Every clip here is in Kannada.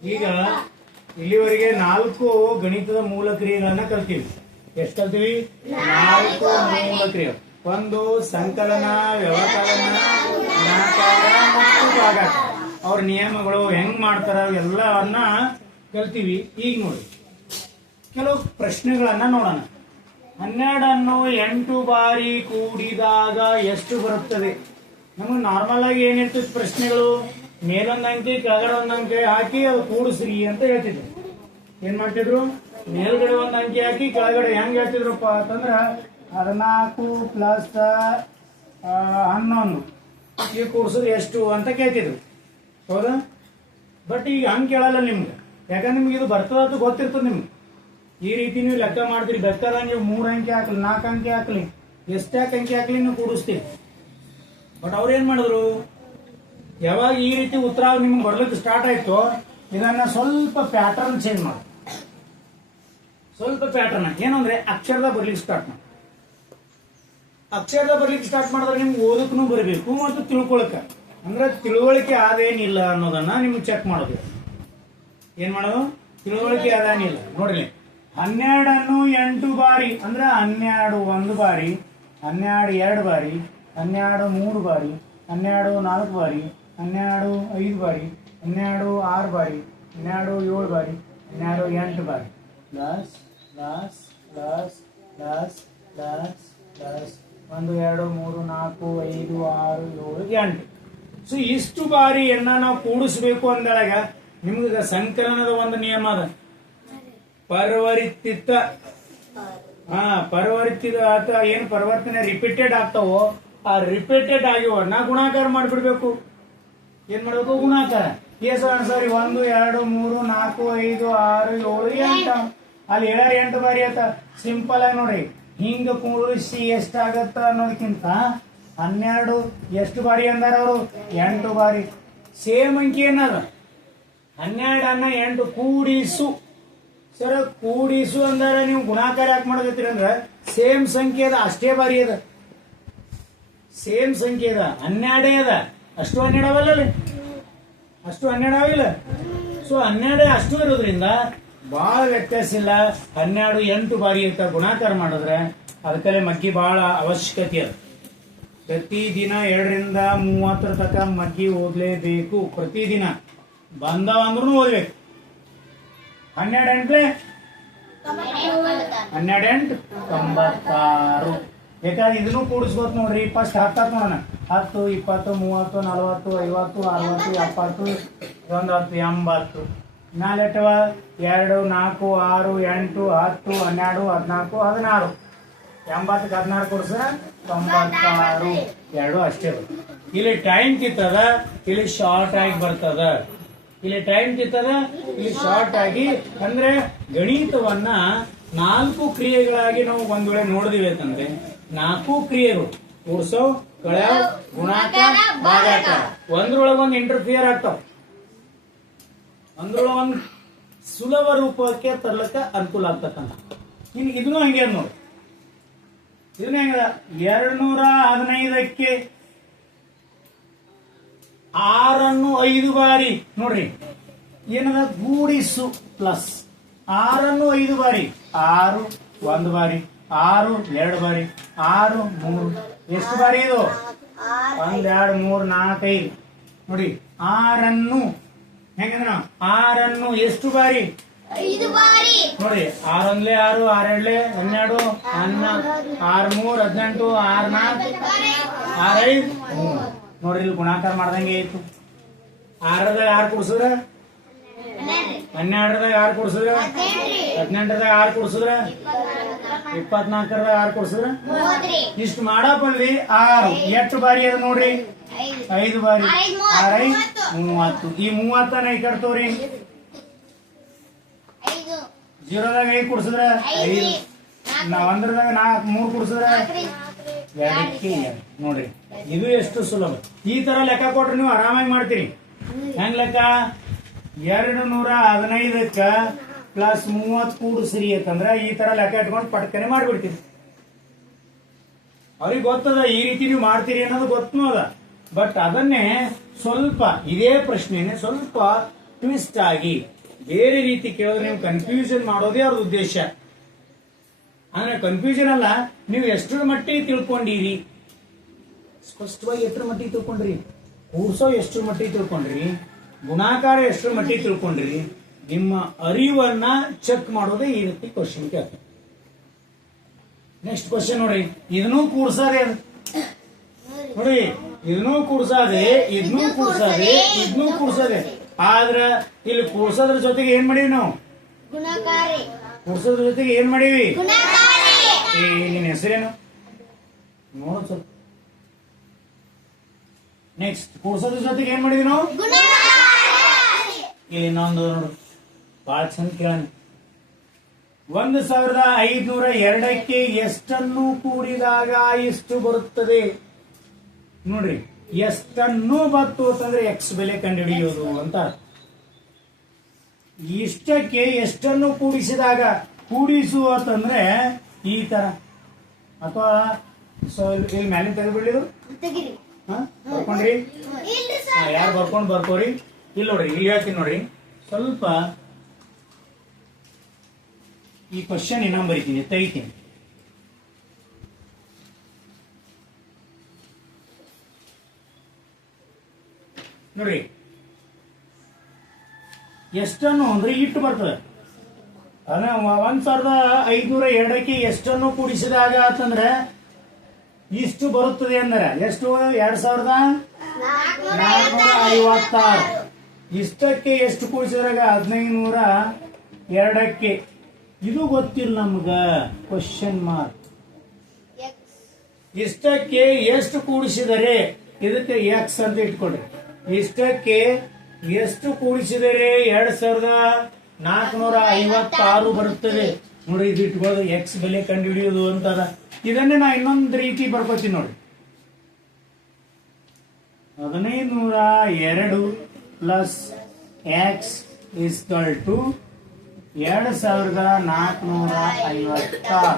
ಈಗ ಇಲ್ಲಿವರೆಗೆ 4 ಗಣಿತದ ಮೂಲ ಕ್ರಿಯೆಗಳನ್ನ ಕಲ್ತೀವಿ. ಎಷ್ಟು ಕಲ್ತೀವಿ? 4 ಮೂಲ ಕ್ರಿಯೆ. ಒಂದು ಸಂಕಲನ, ವ್ಯವಕಲನ, ಗುಣಾಕಾರ ಮತ್ತು ಭಾಗಾಕಾರ. ಅವ್ರ ನಿಯಮಗಳು ಹೆಂಗ್ ಮಾಡ್ತಾರ ಎಲ್ಲವನ್ನ ಕಲ್ತೀವಿ. ಈಗ ನೋಡಿ ಕೆಲವು ಪ್ರಶ್ನೆಗಳನ್ನ ನೋಡೋಣ. 12 8 ಬಾರಿ ಕೂಡಿದಾಗ ಎಷ್ಟು ಬರುತ್ತದೆ? ನಮಗೆ ನಾರ್ಮಲ್ ಆಗಿ ಏನಿರ್ತದೆ ಪ್ರಶ್ನೆಗಳು, ಮೇಲೊಂದು ಅಂಕೆ ಕೆಳಗಡೆ ಒಂದು ಅಂಕೆ ಹಾಕಿ ಅದು ಕೂಡಿಸ್ರಿ ಅಂತ ಹೇಳ್ತಿದ್ರು. ಏನ್ ಮಾಡ್ತಿದ್ರು? ಮೇಲ್ಗಡೆ ಒಂದು ಅಂಕೆ ಹಾಕಿ ಕೆಳಗಡೆ ಹೆಂಗ್ ಹೇಳ್ತಿದ್ರಪ್ಪ ಅಂತಂದ್ರ 14 ಪ್ಲಸ್ 11 ಈ ಕೂಡಿಸೋದು ಎಷ್ಟು ಅಂತ ಕೇಳ್ತಿದ್ರು. ಹೌದಾ? ಬಟ್ ಈಗ ಹಂಗ್ ಕೇಳಲ್ಲ ನಿಮ್ಗೆ. ಯಾಕಂದ್ರೆ ನಿಮ್ಗೆ ಇದು ಬರ್ತದ ಅಂತ ಗೊತ್ತಿರ್ತದೆ. ನಿಮ್ಗೆ ಈ ರೀತಿ ನೀವು ಲೆಕ್ಕ ಮಾಡ್ತೀರಿ. ಬೇಕಾದಂಗೆ ನೀವು 3 ಅಂಕೆ ಹಾಕ್ಲಿ, 4 ಅಂಕೆ ಹಾಕ್ಲಿ, ಎಷ್ಟಾಕ್ ಅಂಕೆ ಹಾಕ್ಲಿ ನೀವು ಕೂಡಿಸ್ತೀವಿ. ಬಟ್ ಅವ್ರು ಏನ್ ಮಾಡಿದ್ರು, ಯಾವಾಗ ಈ ರೀತಿ ಉತ್ತರ ನಿಮ್ಗೆ ಬರ್ಲಿಕ್ಕೆ ಸ್ಟಾರ್ಟ್ ಆಯ್ತು, ಇದನ್ನ ಸ್ವಲ್ಪ ಪ್ಯಾಟರ್ನ್ ಚೇಂಜ್ ಮಾಡಿ. ಸ್ವಲ್ಪ ಪ್ಯಾಟರ್ನ್ ಏನಂದ್ರೆ ಅಕ್ಷರದ ಬರ್ಲಿಕ್ಕೆ ಸ್ಟಾರ್ಟ್ ಮಾಡಿ. ಅಕ್ಷರದ ಬರ್ಲಿಕ್ಕೆ ಸ್ಟಾರ್ಟ್ ಮಾಡಿದ್ರೆ ನಿಮ್ಗೆ ಓದಕ್ಕೂ ಬರಬೇಕು ಮತ್ತು ತಿಳ್ಕೊಳಕ. ಅಂದ್ರೆ ತಿಳುವಳಿಕೆ ಆದೇನಿಲ್ಲ ಅನ್ನೋದನ್ನ ನಿಮ್ಗೆ ಚೆಕ್ ಮಾಡೋದು. ಏನ್ ಮಾಡೋದು? ತಿಳುವಳಿಕೆ ಆದೇನಿಲ್ಲ. ನೋಡ್ರಿ, 12 8 ಬಾರಿ ಅಂದ್ರೆ 12 1 ಬಾರಿ, 12 2 ಬಾರಿ, 12 3 ಬಾರಿ, 12 4 ಬಾರಿ, 12 5 ಬಾರಿ, 12 6 ಬಾರಿ, 12 7 ಬಾರಿ, 12 8 ಬಾರಿ. Plus plus plus plus plus plus 1 2 3 4 5 6 7 8. So ಇಷ್ಟು ಬಾರಿಯನ್ನ ನಾವು ಕೂಡಿಸ್ಬೇಕು ಅಂದಾಗ ನಿಮ್ಗೆ ಸಂಕಲನದ ಒಂದು ನಿಯಮ ಅದ. ಪರಿವರ್ತಿತ ಪರಿವರ್ತಿತ ಅಥವಾ ಏನ್ ಪರಿವರ್ತನೆ ರಿಪೀಟೆಡ್ ಆಗ್ತಾವೋ ಆ ರಿಪೀಟೆಡ್ ಆಗಿವನ್ನ ಗುಣಾಕಾರ ಮಾಡಿಬಿಡ್ಬೇಕು. ಏನ್ ಮಾಡ್ಬೇಕು? ಗುಣಾಕಾರ. ಸಾರಿ 1 2 3 4 5 6 7 8. ಅಲ್ಲಿ 8 ಬಾರಿ ಆತ. ಸಿಂಪಲ್ ಆಗಿ ನೋಡ್ರಿ, ಹಿಂಗ ಕೂಡಿಸಿ ಎಷ್ಟಾಗತ್ತ ಅನ್ನೋದಕ್ಕಿಂತ 12 ಎಷ್ಟು ಬಾರಿ ಅಂದಾರ ಅವರು? 8 ಬಾರಿ. ಸೇಮ್ ಅಂಕಿ ಏನದ? 12 8 ಕೂಡಿಸು. ಸರ್ ಕೂಡಿಸು ಅಂದಾರ ನೀವು ಗುಣಾಕಾರ ಯಾಕೆ ಮಾಡಕತ್ತೀರಿ ಅಂದ್ರೆ ಸೇಮ್ ಸಂಖ್ಯೆ ಅದ, ಅಷ್ಟೇ ಬಾರಿ ಅದ. ಸೇಮ್ ಸಂಖ್ಯೆ ಅದ, 12 ಅದ. ಅಷ್ಟು 12 ಅವಲ್ಲ, ಅಷ್ಟು 12 ಅವಿಲ್ಲ. ಸೊ 12 ಅಷ್ಟು ಇರೋದ್ರಿಂದ ಬಹಳ ವ್ಯತ್ಯಾಸ ಇಲ್ಲ. 12 8 ಬಾರಿ ಅಂತ ಗುಣಾಕಾರ ಮಾಡಿದ್ರೆ ಅದಕ್ಕಲ್ಲೇ ಮಗ್ಗಿ ಬಹಳ ಅವಶ್ಯಕತೆ ಅದ. ಪ್ರತಿದಿನ 2 ರಿಂದ 30 ತನಕ ಮಗ್ಗಿ ಓದ್ಲೇಬೇಕು. ಪ್ರತಿದಿನ ಬಂದವ ಅಂದ್ರೂ ಓದ್ಬೇಕು. 12 8 12 96. ಬೇಕಾದ್ರೆ ಇದನ್ನು ಕೂಡಿಸ್ಬೋದು ನೋಡ್ರಿ. ಫಸ್ಟ್ 10 ನೋಡೋಣ. 10 20 30 40 50 60 70 110 80. 4 2 4 6 8 10 12 14 16. 80ಕ್ಕೆ 16 ಕೂಡಿಸಿದ್ರೆ 96. 2 ಅಷ್ಟೇ. ಇಲ್ಲಿ ಟೈಮ್ ಕಿತ್ತದ, ಇಲ್ಲಿ ಶಾರ್ಟ್ ಆಗಿ ಬರ್ತದ. ಇಲ್ಲಿ ಟೈಮ್ ಕಿತ್ತದ, ಇಲ್ಲಿ ಶಾರ್ಟ್ ಆಗಿ. ಅಂದ್ರೆ ಗಣಿತವನ್ನ 4 ಕ್ರಿಯೆಗಳಾಗಿ ನಾವು ಒಂದ್ ವೇಳೆ ನೋಡಿದಿವಿ ಅಂತಂದ್ರೆ 4 ಕ್ರಿಯೆಗಳು ಕೂಡ್ಸೋ, ಕಳೆಯೋ, ಗುಣಾಕಾರ, ಭಾಗಾಕಾರ. ಒಂದ್ರೊಳಗೊಂದು ಇಂಟರ್ಫಿಯರ್ ಆಗ್ತಾವ. ಒಂದ್ರೊಳಗೊಂದು ಸುಲಭ ರೂಪಕ್ಕೆ ತರ್ಲಕ್ಕ ಅನುಕೂಲ ಆಗ್ತಕ್ಕಂಥ. ಇನ್ನು ಇದನ್ನು ಹಂಗೆ ನೋಡಿ. ಇದನ್ನ ಹೆಂಗ? 215ಕ್ಕೆ 6 5 ಬಾರಿ. ನೋಡ್ರಿ ಏನದ? ಗೂಡಿಸು ಪ್ಲಸ್ 6 5 ಬಾರಿ. 6 1 ಬಾರಿ, 6 2 ಬಾರಿ, 6 3. ಎಷ್ಟು ಬಾರಿ ಇದು? 1 2 3 4 5. ನೋಡಿ 6 ಹೆಂಗಂದ್ರ 6 ಎಷ್ಟು ಬಾರಿ? 5 ಬಾರಿ. ನೋಡಿ 6 1 6 6 2 12 14 6 3 18 6 4 6 5 3. ನೋಡ್ರಿ ಇಲ್ಲಿ ಗುಣಾಕಾರ ಮಾಡ್ದಂಗೆ ಆಯ್ತು. 6ದಾಗ 6 ಕೂಡಿಸಿದ್ರ 12ದಾಗ 6 ಕೂಡಿಸಿದ್ರ 18ದಾಗ 6 ಕೂಡಿಸಿದ್ರ 24ದಾಗ 6 ಕೂಡಿಸಿದ್ರ ಇಷ್ಟು ಮಾಡಪ್ಪಲ್ರಿ 6 ಎಷ್ಟು ಬಾರಿ ಅದ ನೋಡ್ರಿ? 5 ಬಾರಿ. 6 5 30. ಈ 30ನ ಈ ಕಡೆ ತೋರಿ. 0ದಾಗ 5 ಕೂಡಿಸಿದ್ರ 5. 1ದಾಗ 4 3 ಕೂಡಿಸಿದ್ರ 2ಕ್ಕೆ 2. ನೋಡ್ರಿ ಇದು ಎಷ್ಟು ಸುಲಭ. ಈ ತರ ಲೆಕ್ಕ ಕೊಟ್ರೆ ನೀವು ಆರಾಮಾಗಿ ಮಾಡ್ತೀರಿ. ಹೆಂಗ್ ಲೆಕ್ಕ? 215ಕ್ಕ ಪ್ಲಸ್ 30 ಕೂಡಿಸ್ರಿ ಅಂತಂದ್ರೆ ಈ ತರ ಲೆಕ್ಕ ಇಟ್ಕೊಂಡು ಪಟ್ಕನೆ ಮಾಡ್ಬಿಡ್ತೀರಿ. ಅವ್ರಿಗೆ ಗೊತ್ತದ ಈ ರೀತಿ ನೀವು ಮಾಡ್ತೀರಿ ಅನ್ನೋದು ಗೊತ್ತೂ ಅದ. ಬಟ್ ಅದನ್ನೇ ಸ್ವಲ್ಪ ಇದೇ ಪ್ರಶ್ನೆನೆ ಸ್ವಲ್ಪ ಟ್ವಿಸ್ಟ್ ಆಗಿ ಬೇರೆ ರೀತಿ ಕೇಳಿದ್ರೆ ನೀವು ಕನ್ಫ್ಯೂಷನ್ ಮಾಡೋದೇ ಅವ್ರ ಉದ್ದೇಶ. ಅಂದ್ರೆ ಕನ್ಫ್ಯೂಷನ್ ಅಲ್ಲ, ನೀವು ಎಷ್ಟರ ಮಟ್ಟಿಗೆ ತಿಳ್ಕೊಂಡಿರಿ, ಸ್ಪಷ್ಟವಾಗಿ ಎಷ್ಟರ ಮಟ್ಟಿಗೆ ತಿಳ್ಕೊಂಡ್ರಿ, ಕೂಡ್ಸೋ ಎಷ್ಟರ ಮಟ್ಟಿಗೆ ತಿಳ್ಕೊಂಡ್ರಿ, ಗುಣಾಕಾರ ಎಷ್ಟರ ಮಟ್ಟಿಗೆ ತಿಳ್ಕೊಂಡ್ರಿ, ನಿಮ್ಮ ಅರಿವನ್ನ ಚೆಕ್ ಮಾಡೋದೇ ಈ ರೀತಿ ಕ್ವಶನ್ ಕೇಳ್ತಾರೆ. ನೆಕ್ಸ್ಟ್ ಕ್ವಶನ್ ನೋಡಿ, ಇದನ್ನೂ ಕೂಡ್ಸದೆ ನೋಡಿ, ಇದನ್ನೂ ಕೂಡ್ಸದೆ, ಇದನ್ನೂ ಕೂಡ್ಸದೆ, ಇದನ್ನೂ ಕೂಡ್ಸದೆ. ಆದ್ರ ಇಲ್ಲಿ ಕೂಡ್ಸೋದ್ರ ಜೊತೆಗೆ ಏನ್ ಮಾಡೀವಿ ನಾವು? ಕೂಡ್ಸೋದ್ರ ಜೊತೆಗೆ ಏನ್ ಮಾಡೀವಿ? ನಿನ್ನ ಹೆಸರೇನು ನೋಡೋದು ಸ್ವಲ್ಪ. ನೆಕ್ಸ್ಟ್ ಕೂಡ್ಸೋದ್ರ ಜೊತೆಗೆ ಏನ್ ಮಾಡಿದ್ವಿ ನಾವು? ಇಲ್ಲಿ ಇನ್ನೊಂದು ನೋಡು, ಬಹಳ ಚಂದ ಕೇಳೋಣ. 1502ಕ್ಕೆ ಎಷ್ಟನ್ನು ಕೂಡಿದಾಗ ಎಷ್ಟು ಬರುತ್ತದೆ? ನೋಡ್ರಿ, ಎಷ್ಟನ್ನು ಬತ್ತು ಅಂತಂದ್ರೆ ಎಕ್ಸ್ ಬೆಲೆ ಕಂಡುಹಿಡಿಯೋದು ಅಂತ. ಇಷ್ಟಕ್ಕೆ ಎಷ್ಟನ್ನು ಕೂಡಿಸಿದಾಗ, ಕೂಡಿಸು ಅಂತಂದ್ರೆ ಈ ತರ, ಅಥವಾ ಇಲ್ಲಿ ಮ್ಯಾಲಿನ ತೆಗೆದುಬಿಡಿದು ಬರ್ಕೊಂಡ್ರಿ, ಯಾರು ಬರ್ಕೋರಿ. ಇಲ್ಲಿ ನೋಡ್ರಿ, ಇಲ್ಲಿ ಹೇಳ್ತೀನಿ ನೋಡ್ರಿ, ಸ್ವಲ್ಪ ಈ ಕ್ವಶನ್ ಇನ್ನೊಂದು ಬರೀತೀನಿ, ತೆಗಿತೀನಿ. ನೋಡ್ರಿ, ಎಷ್ಟನ್ನು ಅಂದ್ರೆ ಇಟ್ಟು ಬರ್ತದೆ. 1502ಕ್ಕೆ ಎಷ್ಟನ್ನು ಕೂಡಿಸಿದಾಗ ಅಂತಂದ್ರೆ ಇಷ್ಟು ಬರುತ್ತದೆ ಅಂದ್ರೆ ಎಷ್ಟು? 2456. ಇಷ್ಟಕ್ಕೆ ಎಷ್ಟು ಕೂಡಿಸಿದಾಗ 1502ಕ್ಕೆ. ಇದು ಗೊತ್ತಿಲ್ಲ ನಮ್ಗ, ಕ್ವಶನ್ ಮಾರ್ಕ್. ಇಷ್ಟಕ್ಕೆ ಎಷ್ಟು ಕೂಡಿಸಿದರೆ, ಇದಕ್ಕೆ ಎಕ್ಸ್ ಅಂತ ಇಟ್ಕೊಡ್ರಿ. ಇಷ್ಟಕ್ಕೆ ಎಷ್ಟು ಕೂಡಿಸಿದರೆ 2456 ಬರುತ್ತದೆ. ನೋಡಿ, ಇದು ಇಟ್ಕೊಳ್ಳೋದು ಎಕ್ಸ್ ಬೆಲೆ ಕಂಡುಹಿಡಿಯೋದು ಅಂತದ. ಇದನ್ನೇ ನಾ ಇನ್ನೊಂದು ರೀತಿ ಬರ್ಕೋತೀನಿ ನೋಡಿ. 1502 ಪ್ಲಸ್ ಎಕ್ಸ್ ಇಸ್ಕಲ್ ಟು 2456.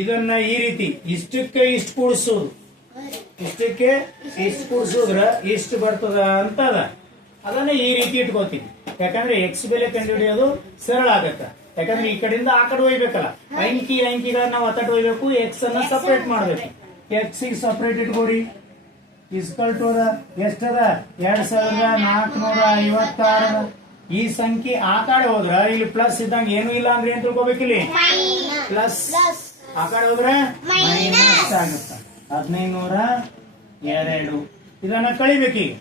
ಇದನ್ನ ಈ ರೀತಿ ಇಷ್ಟಕ್ಕೆ ಇಷ್ಟು ಕೂಡಿಸೋದು, ಇಷ್ಟಕ್ಕೆ ಇಷ್ಟು ಕೂಡಿಸೋದ್ರ ಇಷ್ಟು ಬರ್ತದ ಅಂತದ. ಅದನ್ನ ಈ ರೀತಿ ಇಟ್ಕೋತೀವಿ. ಯಾಕಂದ್ರೆ ಎಕ್ಸ್ ಬೆಲೆ ಕಂಡುಹಿಡಿಯೋದು ಸರಳ ಆಗತ್ತ. ಯಾಕಂದ್ರೆ ಈ ಕಡೆಯಿಂದ ಆ ಕಡೆ ಒಯ್ಬೇಕಲ್ಲ, ಅಂಕಿಗಳನ್ನ ನಾವು ಒತ್ತಟ್ಟು ಒಯ್ಬೇಕು, ಎಕ್ಸ್ ಅನ್ನ ಸಪರೇಟ್ ಮಾಡ್ಬೇಕು. ಎಕ್ಸ್ ಸಪರೇಟ್ ಇಟ್ಕೋರಿ. ಇಸ್ಕಲ್ ಟು ಎಷ್ಟದ? 2456. ಈ ಸಂಖ್ಯೆ ಆ ಕಡೆ ಹೋದ್ರ ಇಲ್ಲಿ ಪ್ಲಸ್ ಇದ್ದಂಗ ಏನು ಇಲ್ಲ ಅಂದ್ರೆ ಏನ್ ತಿಳ್ಕೊಬೇಕಿಲ್ಲಿ? ಪ್ಲಸ್. ಆ ಕಡೆ ಹೋದ್ರೆ ಮೈನಸ್ ಆಗುತ್ತ. 1502 ಇದನ್ನ ಕಳಿಬೇಕೀಗ.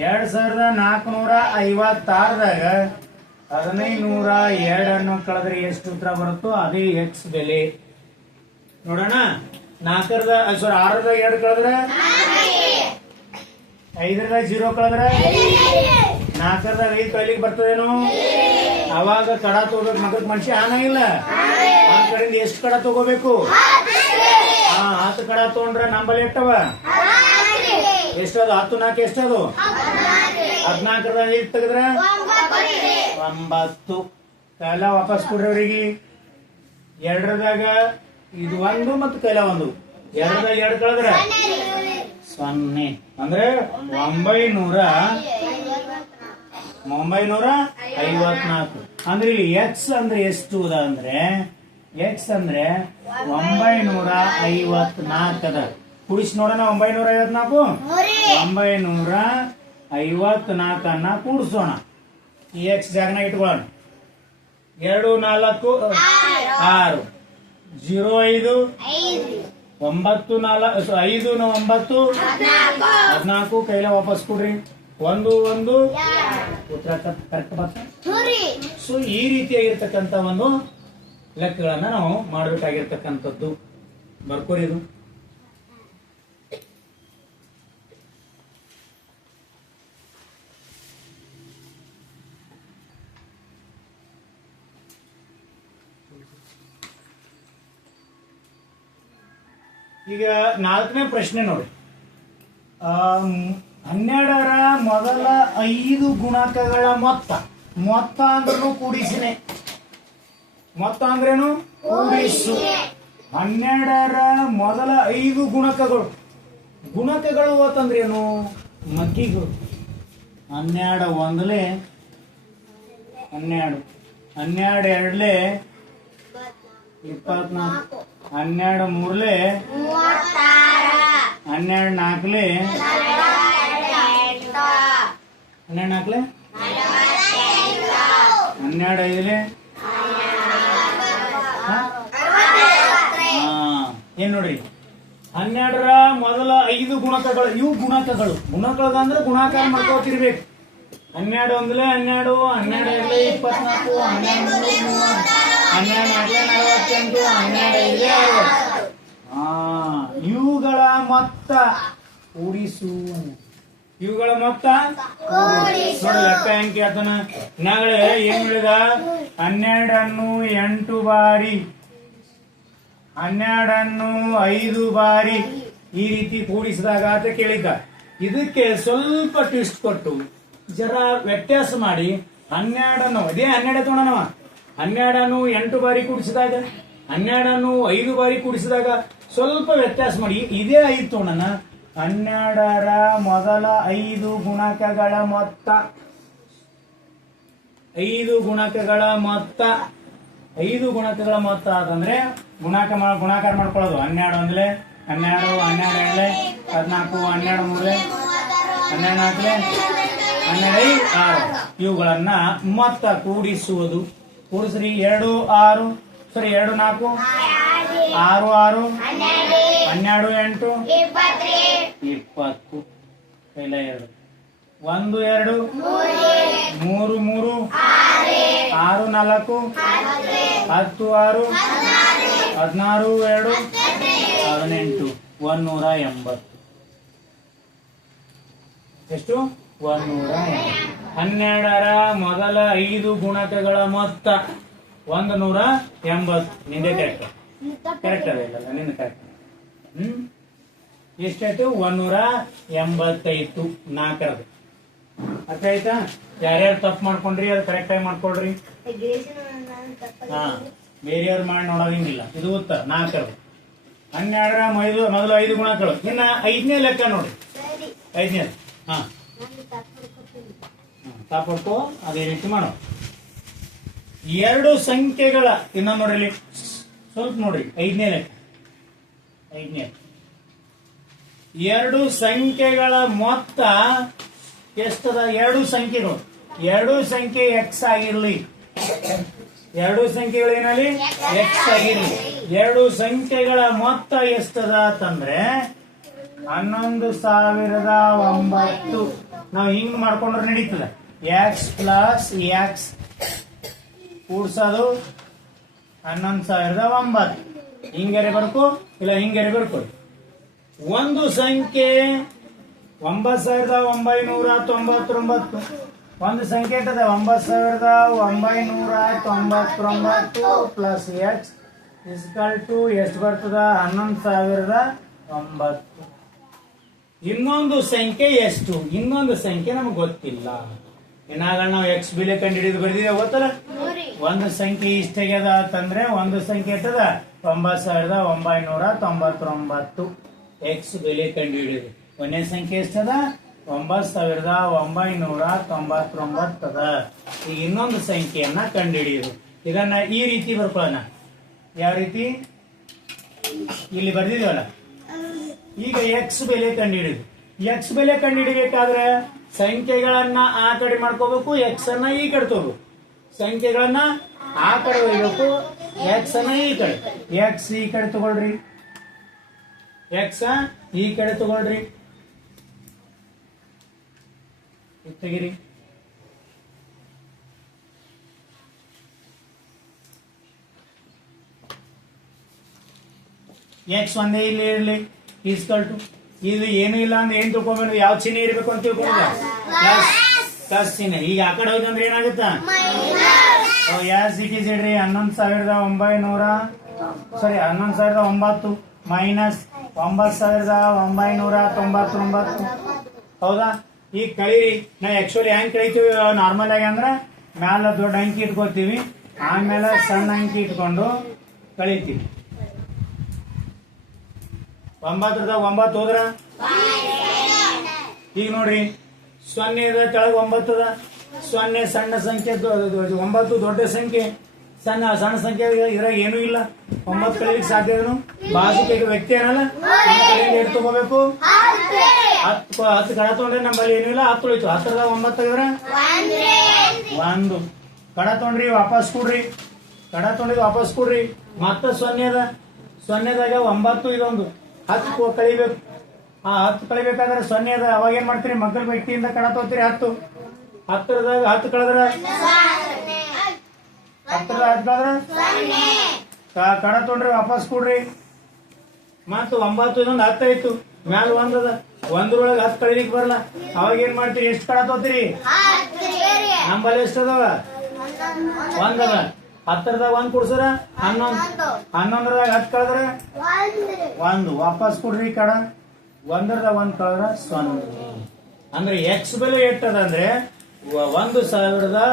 2456ದಾಗ 1502 ಕಳೆದ್ರೆ ಎಷ್ಟು ಉತ್ತರ ಬರುತ್ತೋ ಅದೇ ಎಕ್ಸ್ ಬೆಲೆ. ನೋಡೋಣ. 6ರದ 2 ಕಳೆದ್ರೆ 5ರದ 0 ಕಳೆದ್ರೆ 4ರದ 5 ಕೈಲಿಗೆ ಬರ್ತದೇನು? ಅವಾಗ ಕಡ ತಗೋಬೇಕು. ಮಗದ ಮನುಷ್ಯ ಆನ ಇಲ್ಲ, ಆ ಕಡೆಯಿಂದ ಎಷ್ಟು ಕಡ ತಗೋಬೇಕು? 10 ಕಡ ತಗೊಂಡ್ರೆ ನಂಬಲ್ಲಿ ಎಷ್ಟವ? ಎಷ್ಟದು? 10 4 ಎಷ್ಟದು? 14ರದ 5 ತೆಗೆದ್ರೆ 9. ಕೈಲ ವಾಪಸ್ ಕೊಡ್ರಿ ಅವ್ರಿಗೆ. 2ರದಾಗ ಇದು 1 ಮತ್ತು ಕೈಲ 1. 2ದಾಗ 2 ಕಳೆದ್ರೆ 0. ಅಂದ್ರೆ 954. ಅಂದ್ರೆ ಇಲ್ಲಿ ಎಕ್ಸ್ ಅಂದ್ರೆ ಎಷ್ಟು ಅಂದ್ರೆ ಎಕ್ಸ್ ಅಂದ್ರೆ 954 ಅದ. ಕೂಡಿಸಿ ನೋಡೋಣ. 954 ಕೂಡಿಸೋಣ. ಈ ಎಕ್ಸ್ ಜಾಗನ ಇಟ್ಕೊಳ್ಳೋಣ. 2 4 6 0 5 9 5 9 14. ಕೈಲ ವಾಪಸ್ ಕೊಡ್ರಿ. 1 1 ಉತ್ತರ ಕರೆಕ್ಟ್ ಬರ್ತದೆ. ಸೊ ಈ ರೀತಿಯಾಗಿರ್ತಕ್ಕಂಥ ಒಂದು ಲೆಕ್ಕಗಳನ್ನ ನಾವು ಮಾಡಬೇಕಾಗಿರ್ತಕ್ಕಂಥದ್ದು. ಬರ್ಕೋರಿ. ಇದು ಈಗ 4ನೇ ಪ್ರಶ್ನೆ ನೋಡಿ. 12ರ ಮೊದಲ 5 ಗುಣಕಗಳ ಮೊತ್ತ ಅಂದ್ರೂ ಕೂಡಿಸಿನೆ. ಮೊತ್ತ ಅಂದ್ರೇನು? ಕೂಡಿಸು. 12ರ ಮೊದಲ 5 ಗುಣಕಗಳು ಅಂತಂದ್ರೇನು? ಮಗ್ಗಿಗಳು. 12 ಒಂದಲೇ 12, 12 ಎರಡಲೇ 24, 12 ಮೂರಲೇ 12 ನಾಲ್ಕಲೇ 12 ನಾಲ್ಕಲೇ 12 ಐದಲೇ ಏನ್ ನೋಡ್ರಿ 12ರ ಮೊದಲ 5 ಗುಣಕಗಳು ಇವು ಗುಣಕಗಳು. ಗುಣಕಗಳು ಅಂದ್ರೆ ಗುಣಾಕಾರ ಮಾಡ್ಕೋತಿರ್ಬೇಕು. 12 ಒಂದಲೇ 12, 12 ಎರಡಲೇ 24, 12 ಮೂರಲೇ 30, 12 ನಾಲ್ಕಲೇ 48, 12 ಐದಲೇ 60. ಇವುಗಳ ಮೊತ್ತ ಕೂಡಿಸು. ಇವುಗಳ ಮೊತ್ತ ನೋಡಿ ಲೆಕ್ಕ ಹೆಂಗೆ ಆತನ ನಾಳೆ ಏನ್ ಹೇಳಿದ 12 ಅನ್ನು 8 ಬಾರಿ 12 ಅನ್ನು 5 ಬಾರಿ ಈ ರೀತಿ ಕೂಡಿಸಿದಾಗ ಅಂತ ಕೇಳಿದ್ದ. ಇದಕ್ಕೆ ಸ್ವಲ್ಪ ಟ್ವಿಸ್ಟ್ ಕೊಟ್ಟು ಜರ ವ್ಯತ್ಯಾಸ ಮಾಡಿ 12 ಅನ್ನು ಅದೇ 12 ತೋಣನವ 12 ಅನ್ನು 8 ಬಾರಿ ಕೂಡಿಸಿದಾಗ 12 ಅನ್ನು 5 ಬಾರಿ ಕೂಡಿಸಿದಾಗ ಸ್ವಲ್ಪ ವ್ಯತ್ಯಾಸ ಮಾಡಿ ಇದೇ 5 ತೋಣನ 12ರ ಮೊದಲ 5 ಗುಣಕಗಳ ಮೊತ್ತ 5 ಗುಣಕಗಳ ಮೊತ್ತ 5 ಗುಣಕಗಳ ಮೊತ್ತ ಅಂತಂದ್ರೆ ಗುಣಾಕಾರ ಮಾಡ್ಕೊಳ್ಳೋದು. 12 ಒಂದಲೇ 12, 12 ಎರಡಲೇ 14, 12 ಮೂರಲೇ 12 ನಾಲ್ಕಲೇ 12 5 6 ಇವುಗಳನ್ನ ಮೊತ್ತ ಕೂಡಿಸುವುದು. ಕೂಡಿಸ್ರಿ 2 6 ಸರಿ 2 4 6 6 12 8 20 ಇಲ್ಲ 2 1 2 3 3 6 4 10 6 16 2 18 180. ಎಷ್ಟು 180. 12ರ ಮೊದಲ 5 ಗುಣಕಗಳ ಮೊತ್ತ 180. ನಿಂದೆ ಕರೆಕ್ಟ್ ಅದ ಇಲ್ಲ ನಿಂದ ಕರೆಕ್ಟ್. ಎಷ್ಟಾಯ್ತು 185. 4ರದು ಅರ್ಥ ಆಯ್ತಾ? ಯಾರ್ಯಾರು ತಪ್ಪು ಮಾಡ್ಕೊಂಡ್ರಿ ಅದು ಕರೆಕ್ಟ್ ಆಗಿ ಮಾಡ್ಕೊಳ್ರಿ. ಹಾ ಬೇರೆಯವ್ರು ಮಾಡಿ ನೋಡೋಂಗಿಲ್ಲ. ಇದು ಉತ್ತರ 4ರದು. 12ರ ಮೊದಲು 5 ಗುಣಕಗಳು. ಇನ್ನ 5ನೇ ಲೆಕ್ಕ ನೋಡ್ರಿ. 5ನೇ ಹಾ ತಾಪಡ್ಕೋ ಅದೇ ರೀತಿ ಮಾಡೋ. 2 ಸಂಖ್ಯೆಗಳ ಇನ್ನ ನೋಡ್ರಿ ಸ್ವಲ್ಪ ನೋಡ್ರಿ 5ನೇ ಲೆಕ್ಕ. 5ನೇ 2 ಸಂಖ್ಯೆಗಳ ಮೊತ್ತ ಎಷ್ಟದ? 2 ಸಂಖ್ಯೆಗಳು 2 ಸಂಖ್ಯೆ ಎಕ್ಸ್ ಆಗಿರ್ಲಿ. 2 ಸಂಖ್ಯೆಗಳು ಏನಲ್ಲಿ ಎಕ್ಸ್ ಆಗಿರ್ಲಿ. 2 ಸಂಖ್ಯೆಗಳ ಮೊತ್ತ ಎಷ್ಟದ ಅಂತಂದ್ರೆ 11,009. ನಾವು ಹಿಂಗ್ ಮಾಡ್ಕೊಂಡ್ರೆ ನಡೀತದ. ಎಕ್ಸ್ ಪ್ಲಸ್ ಎಕ್ಸ್ ಕೂಡ್ಸೋದು 11,009. ಹಿಂಗಾರೆ ಬರ್ಕೋ ಇಲ್ಲ ಹಿಂಗಾರೆ ಬರ್ಕೊಳ್ಳಿ. ಒಂದು ಸಂಖ್ಯೆ 9,999. ಒಂದು ಸಂಖ್ಯೆ ಇರ್ತದೆ 9,999 ಪ್ಲಸ್ ಎಕ್ಸ್ ಇಸ್ಕಲ್ ಟು ಎಷ್ಟು ಬರ್ತದ? 11,009. ಇನ್ನೊಂದು ಸಂಖ್ಯೆ ಎಷ್ಟು? ಇನ್ನೊಂದು ಸಂಖ್ಯೆ ನಮ್ಗೆ ಗೊತ್ತಿಲ್ಲ. ಏನಾಗ ನಾವು ಎಕ್ಸ್ ಬೆಲೆ ಕಂಡು ಹಿಡಿದು ಬರ್ದಿದ್ದೇವೆ ಗೊತ್ತಲ್ಲ. ಒಂದು ಸಂಖ್ಯೆ ಇಷ್ಟಾಗ್ಯದ ಅಂತಂದ್ರೆ ಒಂದು ಸಂಖ್ಯೆ ಇರ್ತದ 9,999. ಎಕ್ಸ್ ಬೆಲೆ ಕಂಡು ಹಿಡಿದು ಒಂದೇ ಸಂಖ್ಯೆ ಎಷ್ಟದ? 9,999 ಅದ. ಈಗ ಇನ್ನೊಂದು ಸಂಖ್ಯೆಯನ್ನ ಕಂಡು ಹಿಡಿಯುದು. ಇದನ್ನ ಈ ರೀತಿ ಬರ್ಕೊಳ್ಳೋಣ. ಯಾವ ರೀತಿ? ಇಲ್ಲಿ ಬರ್ದಿದೇವಲ್ಲ. ಈಗ ಎಕ್ಸ್ ಬೆಲೆ ಕಂಡು ಹಿಡಿದು. ಎಕ್ಸ್ ಬೆಲೆ ಕಂಡು ಹಿಡಿಬೇಕಾದ್ರೆ ಸಂಖ್ಯೆಗಳನ್ನ ಆ ಕಡೆ ಮಾಡ್ಕೋಬೇಕು, ಎಕ್ಸ್ ಅನ್ನ ಈ ಕಡೆ ತಗೋಬೇಕು. ಸಂಖ್ಯೆಗಳನ್ನ ಆ ಕಡೆ ಒಯ್ಬೇಕು, ಎಕ್ಸ್ ಅನ್ನ ಈ ಕಡೆ. ಎಕ್ಸ್ ಈ ಕಡೆ ತಗೊಳ್ರಿ, ಎಕ್ಸ್ ಈ ಕಡೆ ತಗೊಳ್ರಿ, ತೆಗಿರಿ. ಎಕ್ಸ್ ಒಂದೇ ಇಲ್ಲಿ ಇರ್ಲಿ ಈಸ್ಕಲ್ ಟು. ಇದು ಏನು ಇಲ್ಲ ಅಂದ್ರೆ ಏನ್ ತಿಳ್ಕೊಂಡ್ಬಂದ್ರೆ ಯಾವ ಚಿಹ್ನೆ ಇರ್ಬೇಕು ಅಂತ ತಿಳ್ಕೊಂಡ್ರೆ ಪ್ಲಸ್ ಚಿಹ್ನೆ. ಈಗ ಆ ಕಡೆ ಹೋಯ್ತಂದ್ರೆ ಏನಾಗುತ್ತಾ? ಯಾಸ್ ಇಟ್ ಇಡ್ರಿ 11,900 ಮೈನಸ್ 9,999. ಹೌದಾ? ಈಗ ಕಳೀರಿ. ನಾವು ಆಕ್ಚುಲಿ ಹೆಂಗ್ ಕಳಿತೀವಿ ನಾರ್ಮಲ್ ಆಗಿ ಅಂದ್ರೆ ಮ್ಯಾಲ ದೊಡ್ಡ ಅಂಕಿ ಇಟ್ಕೋತೀವಿ, ಆಮೇಲೆ ಸಣ್ಣ ಅಂಕಿ ಇಟ್ಕೊಂಡು ಕಳಿತೀವಿ. 9,900 ಹೋದ್ರ ಈಗ ನೋಡ್ರಿ ಸೊನ್ನೆ ಅದ ಕೆಳಗೆ 9 ಅದ. ಸೊನ್ನೆ ಸಣ್ಣ ಸಂಖ್ಯೆ, 9 ದೊಡ್ಡ ಸಂಖ್ಯೆ, ಸಣ್ಣ ಸಂಖ್ಯೆ ಇದ್ರಾಗ ಏನೂ ಇಲ್ಲ. 9 ಕಳೀಲಿಕ್ಕೆ ಸಾಧ್ಯ ಏನು? ಬಾಜುಕ ವ್ಯಕ್ತಿ ಏನಲ್ಲ, ಎಷ್ಟು ತಗೋಬೇಕು? 10 ಕಡ ತಗೊಂಡ್ರೆ ನಮ್ಮಲ್ಲಿ ಏನೂ ಇಲ್ಲ, 10 ಉಳಿತು. 10ದಾಗ 9 ತೆಗೆದ್ರೆ 1. ಕಡ ತೊಗೊಂಡ್ರಿ ವಾಪಸ್ ಕೊಡ್ರಿ, ಕಡ ತೊಗೊಂಡಿದ್ದು ವಾಪಸ್ ಕೊಡ್ರಿ. ಮತ್ತ ಸೊನ್ನೆ ಅದ, ಸೊನ್ನೆದಾಗ 9 ಇದೊಂದು 10 ಕಳಿಬೇಕು. 10 ಕಳಿಬೇಕಾದ್ರೆ ಸೊನ್ನೆ ಅದ, ಅವಾಗ ಏನ್ ಮಾಡ್ತೀರಿ? ಮಗ್ಗಲ್ ವ್ಯಕ್ತಿಯಿಂದ ಕಡ ತಗೋತೀರಿ 10. 10ದಾಗ 10 ಕಳೆದ್ರ 10 ಕಳೆದ್ರ ಕಡ ತೊಗೊಂಡ್ರಿ ವಾಪಸ್ ಕೊಡ್ರಿ. ಮತ್ತ 9 ಇದೊಂದು 10 ಆಯ್ತು, ಮ್ಯಾಲ 1 ಅದ, 1 10 ಕಳಿಲಿಕ್ಕೆ ಬರಲ್ಲ. ಅವಾಗ ಏನ್ ಮಾಡ್ತೀರಿ? ಎಷ್ಟು ಕಡ ತಗೋತೀರಿ? ನಂಬಲ್ಲಿ ಎಷ್ಟು ಅದಾವ? 1 ಅದ. 10ದಾಗ 1 ಕೊಡ್ಸರ 11. 11ದಾಗ 10 ಕಳೆದ್ರ 1 ವಾಪಸ್ ಕೊಡ್ರಿ ಕಡ. 1ದಾಗ 1 ಕಳೆದ್ರ 0. ಅಂದ್ರೆ ಎಕ್ಸ್ ಬೆಲೆ ಎಟ್ಟದ ಅಂದ್ರೆ 1010.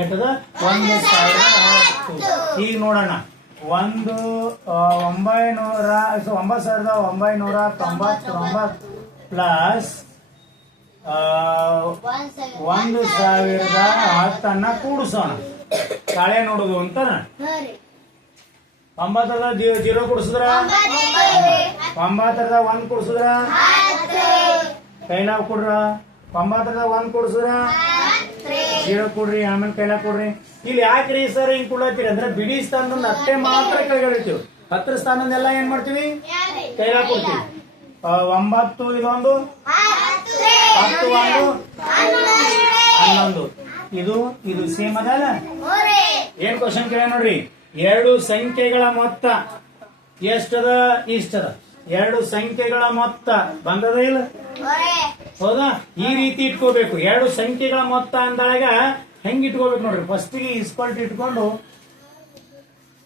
ಎಟ್ಟದ? 1010. ಈಗ ನೋಡೋಣ, 9,999 ಪ್ಲಸ್ 1010 ಕೂಡಿಸೋಣ. ಕಾಳೆ ನೋಡುದು ಅಂತ 9 0 ಕೊಡಿಸಿದ್ರ 9ದಾಗ 1 ಕೊಡಿಸಿದ್ರ ಕೈಲಾಗ ಕೊಡ್ರ. 9ದಾಗ 1 ಕೊಡಿಸಿದ್ರ 0 ಕೊಡ್ರಿ, ಆಮೇಲೆ ಕೈಲಾಗ ಕೊಡ್ರಿ. ಇಲ್ಲಿ ಯಾಕ್ರಿ ಸರ್ ಹಿಂಗ್ ಕೊಡ್ಲತ್ತೀರಿ ಅಂದ್ರೆ ಬಿಡಿ ಸ್ಥಾನದಿಂದ ಅಷ್ಟೇ ಮಾತ್ರ ಕೆಳಗಿಳಿತೀವಿ. 10 ಸ್ಥಾನದೆಲ್ಲ ಏನ್ ಮಾಡ್ತೀವಿ? ಕೈಲಾಗ ಕೊಡ್ತೀವಿ. 9 ಇದೊಂದು 10 1 11. ಇದು ಸೇಮ್ ಅದಲ್ಲ? ಏನ್ ಕ್ವಶನ್ ಕೇಳ ನೋಡ್ರಿ, 2 ಸಂಖ್ಯೆಗಳ ಮೊತ್ತ ಎಷ್ಟದ? ಇಷ್ಟದ. 2 ಸಂಖ್ಯೆಗಳ ಮೊತ್ತ ಬಂದದ ಇಲ್ಲ? ಹೌದಾ? ಈ ರೀತಿ ಇಟ್ಕೋಬೇಕು. 2 ಸಂಖ್ಯೆಗಳ ಮೊತ್ತ ಅಂದಾಗ ಹೆಂಗ್ ಇಟ್ಕೋಬೇಕು ನೋಡ್ರಿ. ಫಸ್ಟ್ ಗೆ ಇಸ್ಕೊಲ್ಟ್ ಇಟ್ಕೊಂಡು